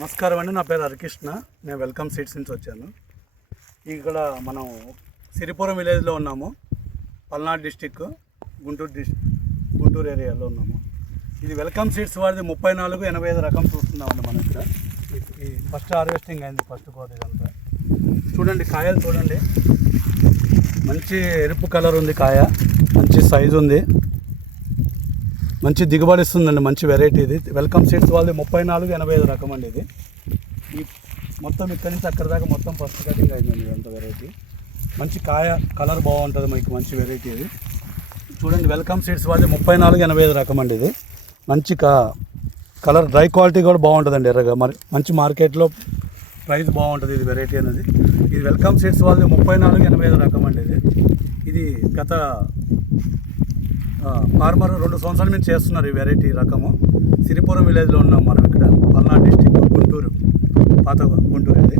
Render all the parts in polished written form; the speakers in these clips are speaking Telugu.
నమస్కారం అండి, నా పేరు హరికృష్ణ. నేను వెల్కమ్ సీడ్స్ నుంచి వచ్చాను. ఇక్కడ మనం సిరిపురం విలేజ్లో ఉన్నాము. పల్నాడు డిస్టిక్, గుంటూరు ఏరియాలో ఉన్నాము. ఇది వెల్కమ్ సీడ్స్ వాడిది 3485 రకం చూస్తున్నామండి. మనం ఇక్కడ ఈ ఫస్ట్ హార్వెస్టింగ్ అయింది, ఫస్ట్ కోత. ఇదంతా చూడండి, కాయలు చూడండి, మంచి ఎరుపు కలర్ ఉంది కాయ, మంచి సైజు ఉంది, మంచి దిగుబడి ఇస్తుందండి. మంచి వెరైటీ ఇది. వెల్కమ్ సీడ్స్ వాళ్ళది 3485 రకం అండి. ఇది ఈ మొత్తం ఇక్కడి నుంచి అక్కడి దాకా మొత్తం ఫస్ట్ కటింగ్ అయిందండి. ఇదంతా వెరైటీ, మంచి కాయ కలర్ బాగుంటుంది, మీకు మంచి వెరైటీ ఇది. చూడండి, వెల్కమ్ సీడ్స్ వాళ్ళది 3485 రకం అండి. ఇది మంచి కలర్, డ్రై క్వాలిటీ కూడా బాగుంటుందండి, ఎర్రగా. మరి మంచి మార్కెట్లో ప్రైస్ బాగుంటుంది ఇది వెరైటీ అనేది. ఇది వెల్కమ్ సీడ్స్ వాళ్ళది 3485 రకం అండి. ఇది గత ఫార్మర్ 2 సంవత్సరాల నుంచి చేస్తున్నారు ఈ వెరైటీ రకము. సిరిపురం విలేజ్లో ఉన్నాం మనం. ఇక్కడ పల్నాడు డిస్టిక్, గుంటూరు, పాత గుంటూరు. ఇది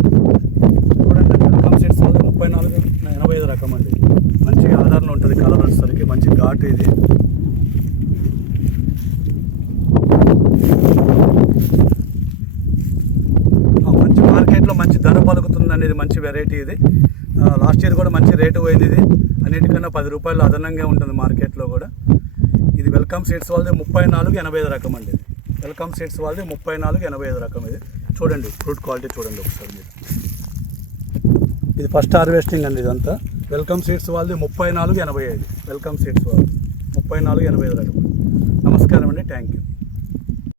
చూడండి, వెల్కమ్ సీడ్స్ వాళ్ళది 3485 రకం అండి. మంచి ఆధారణ ఉంటుంది, కలర్ వచ్చేసరికి మంచి ఘాటు. ఇది మంచి మార్కెట్లో మంచి ధర పలుకుతుందండి. ఇది మంచి వెరైటీ. ఇది లాస్ట్ ఇయర్ కూడా మంచి రేటు పోయింది. ఇది అన్నిటికన్నా 10 రూపాయలు అదనంగా ఉంటుంది మార్కెట్లో కూడా. ఇది వెల్కమ్ సీడ్స్ వాళ్ళది 3485 రకం అండి. వెల్కమ్ సీడ్స్ వాళ్ళది 3485 రకం. ఇది చూడండి, ఫ్రూట్ క్వాలిటీ చూడండి ఒకసారి మీరు. ఇది ఫస్ట్ హార్వెస్టింగ్ అండి. ఇదంతా వెల్కమ్ సీడ్స్ వాళ్ళది 3485. వెల్కమ్ సీడ్స్ వాళ్ళది 3485 రకం. నమస్కారం అండి, థ్యాంక్ యూ.